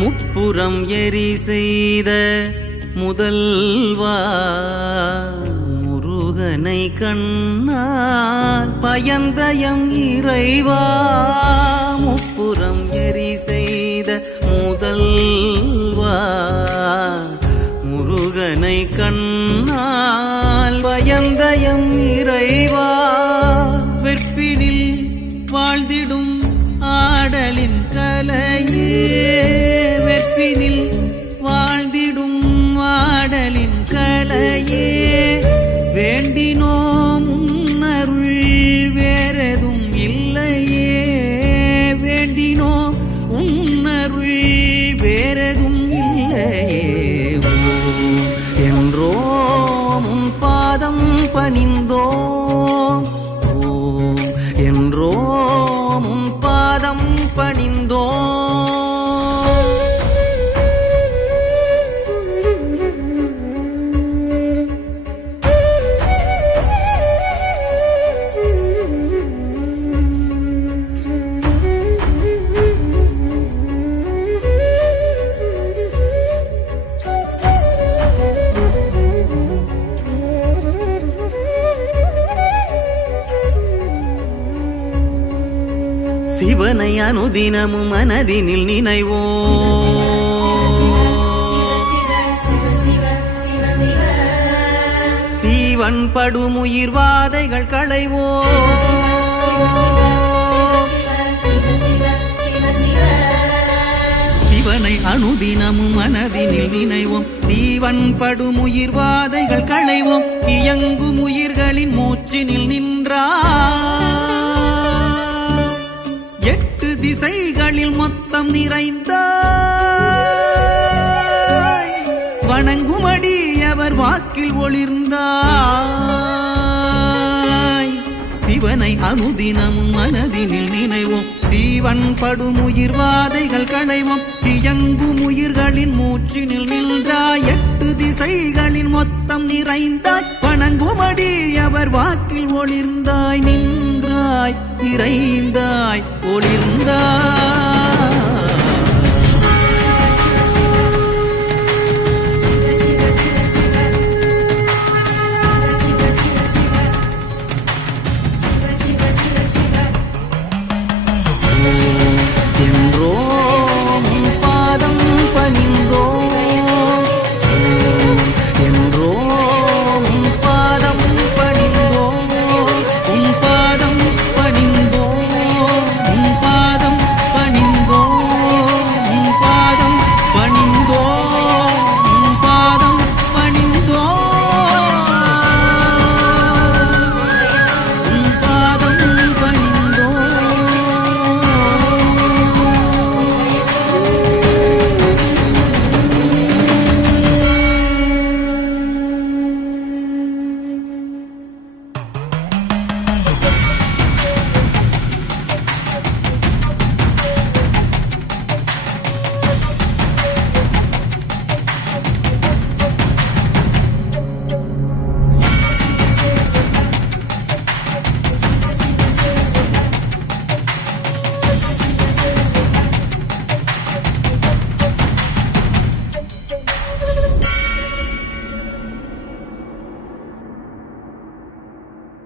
முப்புறம் எரி செய்த முதல்வா முருகனை கண்ணால் பயந்தயம் இறைவா. முப்புறம் எரி செய்த முதல்வா முருகனை கண்ணால் பயந்தயம் இறைவா. வெற்பினில் வாழ்ந்திடும் ஆடலின் கலையே, வெற்பினில் வாழ்ந்திடும் ஆடலின் கலையே. வேண்டினோம் உன்னருள் வேறெதும் இல்லையே, வேண்டினோம் உன்னருள் வேறெதும் இல்லையே. என்றோம் உன் பாதம் பணிந்தோம், ஓம் என்றோம் உன் பாதம் பணிந்தோம். சிவனை அனுதினமும் மனதினில் நினைவோம், சீவன் படுமுயிர் வாதைகள் களைவோம். சிவனை அனுதினமும் மனதினில் நினைவோம், சீவன் படுமுயிர் வாதைகள் களைவோம். இயங்கும் உயிர்களின் மூச்சினில் நின்றார், எட்டு திசைகளில் மொத்தம் நிறைந்த வணங்குமடி அவர் வாக்கில் ஒளிர்ந்தாய். சிவனை அனுதினமும் மனதினில் நினைவோம், சீவன் படுமுயிர் வாதைகள் களைவோம். இயங்கும் உயிர்களின் மூச்சினில் நின்றாய், எட்டு திசைகளில் மொத்தம் நிறைந்தாய். வணங்குமடி அவர் வாக்கில் ஒளிர்ந்தாய், நின்றாய் நிறைந்தாய் ஒளிர்ந்தாய்.